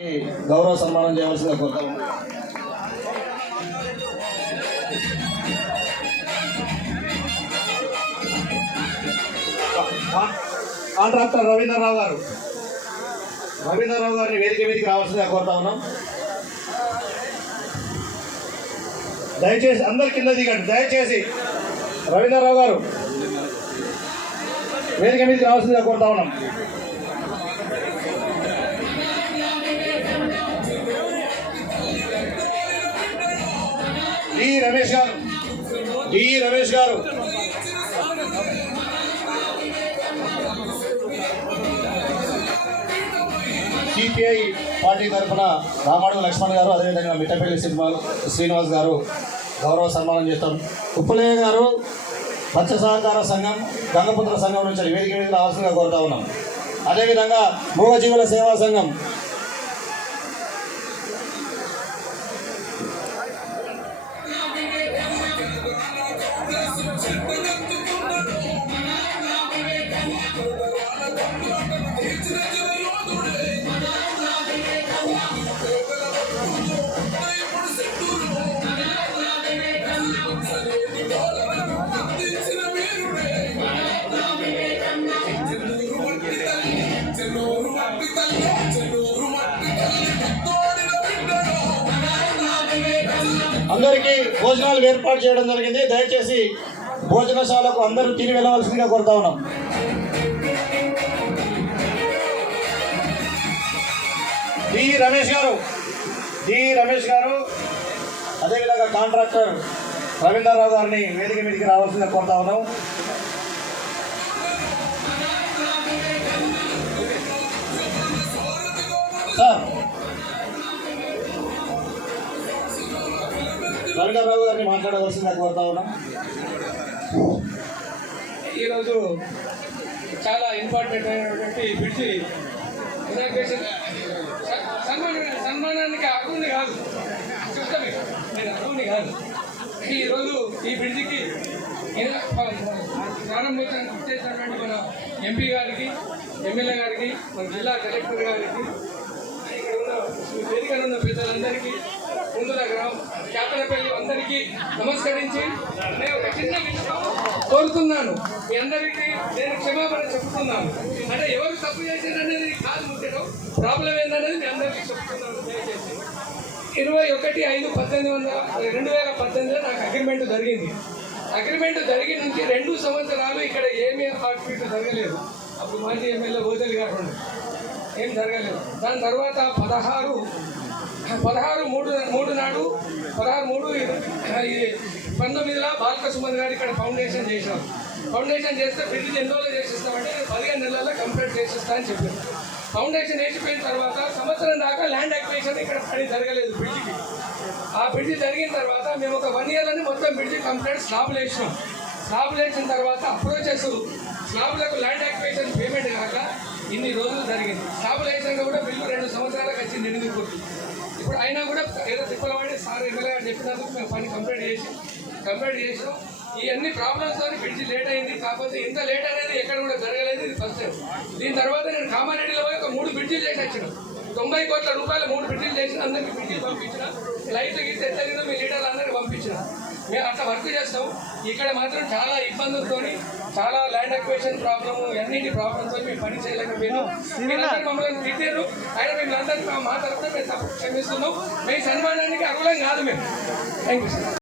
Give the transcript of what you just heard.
గౌరవ సన్మానం చేయవలసిందిగా కోరుతాము కాంట్రాక్టర్ రవీంద్రరావు గారు. రవీంద్రరావు గారిని వేదిక మీదకి రావాల్సిందిగా కోరుతా ఉన్నాం. దయచేసి అందరి కింద దిగండి. దయచేసి రవీంద్రరావు గారు వేదిక మీదకి రావాల్సిందిగా కోరుతా ఉన్నాం. రమేష్ గారు. డి రమేష్ గారు. సిపిఐ పార్టీ తరఫున రామాడు లక్ష్మణ్ గారు అదేవిధంగా మిట్టపల్లి సినిమాలు శ్రీనివాస్ గారు గౌరవ సన్మానం చేస్తాం. ఉప్పులయ్య గారు మత్స్య సహకార సంఘం గంగపుత్ర సంఘం నుంచి వేదిక మీద రావాల్సిందిగా కోరుతా ఉన్నాం. అదేవిధంగా మూగజీవుల సేవా సంఘం అందరికీ భోజనాలు ఏర్పాటు చేయడం జరిగింది. దయచేసి భోజనశాలకు అందరూ తిని వెళ్ళవలసిందిగా కోరుతా ఉన్నాం. డి. రమేష్ గారు డి. రమేష్ గారు అదేవిధంగా కాంట్రాక్టర్ రవీంద్రరావు గారిని వేదిక మీదకి రావాల్సిందిగా కోరుతా ఉన్నాం. సార్ రవీంద్రరావు గారిని మాట్లాడవలసిందిగా కోరుతా ఉన్నాం. ఈరోజు చాలా ఇంపార్టెంట్ అయినటువంటి బ్రిడ్జి ఇనాగ్రేషన్ స- సన్మాన సన్మానానికి అర్హుని కాదు. చెప్తాను నేను అర్హుని కాదు. ఈరోజు ఈ బ్రిడ్జికి ప్రారంభోత్సవం చేసినటువంటి మన ఎంపీ గారికి ఎమ్మెల్యే గారికి మన జిల్లా కలెక్టర్ గారికి ఇక్కడ ఉన్న వేదికలు ఉన్న పెద్దలందరికీ ముందు గ్రామ చేపలపల్లి అందరికీ నమస్కరించి నేను ఒక చిన్న విషయం కోరుతున్నాను. మీ అందరికీ నేను క్షమాపణ చెప్తున్నాను అంటే ఎవరు తప్పు చేశారనేది కాదు ముట్టడం. ప్రాబ్లం ఏందనేది మీ అందరికీ చెప్తున్నాను దయచేసి. ఇరవై ఒకటి ఐదు పద్దెనిమిది వందల రెండు వేల పద్దెనిమిదిలో నాకు అగ్రిమెంట్ జరిగింది. అగ్రిమెంట్ జరిగిన నుంచి రెండు సంవత్సరాలు ఇక్కడ ఏమీ హార్ట్బీట్ జరగలేదు. అప్పుడు మాజీ ఎమ్మెల్యే గోదలి గారు ఏం జరగలేదు. దాని తర్వాత పదహారు పదహారు మూడు మూడు నాడు పదహారు మూడు పంతొమ్మిదిలో బాలకృష్ణ సుమన్ గారు ఇక్కడ ఫౌండేషన్ చేశాం ఫౌండేషన్ చేస్తే బ్రిడ్జ్ ఎన్ని రోజులు చేసిస్తామంటే నేను పదిహేను నెలల్లో కంప్లీట్ చేసిస్తా అని చెప్పాను ఫౌండేషన్ వేసిపోయిన తర్వాత సంవత్సరం దాకా ల్యాండ్ అక్వేషన్ ఇక్కడ పని జరగలేదు బ్రిడ్జికి. ఆ బ్రిడ్జి జరిగిన తర్వాత మేము ఒక వన్ ఇయర్లోనే మొత్తం బ్రిడ్జి కంప్లీట్ స్లాబ్లు వేసినాం. స్లాబ్లు వేసిన తర్వాత అప్రోచెస్ స్లాబ్లకు ల్యాండ్ అక్వేషన్ పేమెంట్ కాక ఇన్ని రోజులు జరిగింది. స్లాబ్లు వేసాక కూడా బిల్లు రెండు సంవత్సరాలకు వచ్చింది ఎనిమిది కోట్లు ఇప్పుడు అయినా కూడా ఏదో తిప్పలవాడి సార్ ఎమ్మెల్యే గారు చెప్పినందుకు మేము పని కంప్లీట్ చేసి కంప్లీట్ చేసాం ఈ అన్ని ప్రాబ్లమ్స్ అని బ్రిడ్జి లేట్ అయింది. కాకపోతే ఇంత లేట్ అనేది ఎక్కడ కూడా జరగలేదు. ఇది ఫస్ట్ టైం దీని తర్వాత నేను కామారెడ్డిలో పోయి ఒక మూడు బ్రిడ్జిలు చేసి వచ్చిన. తొంభై కోట్ల రూపాయలు మూడు బ్రిడ్జిలు చేసిన అందరికి బ్రిడ్జిలు పంపించిన. లైట్లు గీసి ఎత్తగిన మీ లీడర్లు అందరికీ పంపించిన. మేము అట్లా వర్క్ చేస్తాం. ఇక్కడ మాత్రం చాలా ఇబ్బందులతో చాలా ల్యాండ్ అక్వేషన్ ప్రాబ్లమ్ అన్నింటి ప్రాబ్లమ్తో మేము పని చేయలేకపోయినాం మీరందరూ మమ్మల్ని తిట్టారు ఆయన మేము అందరికీ మా తరఫున మేము క్షమిస్తున్నాం. మేము సన్మానానికి అర్హులం కాదు మేము. Thank you sir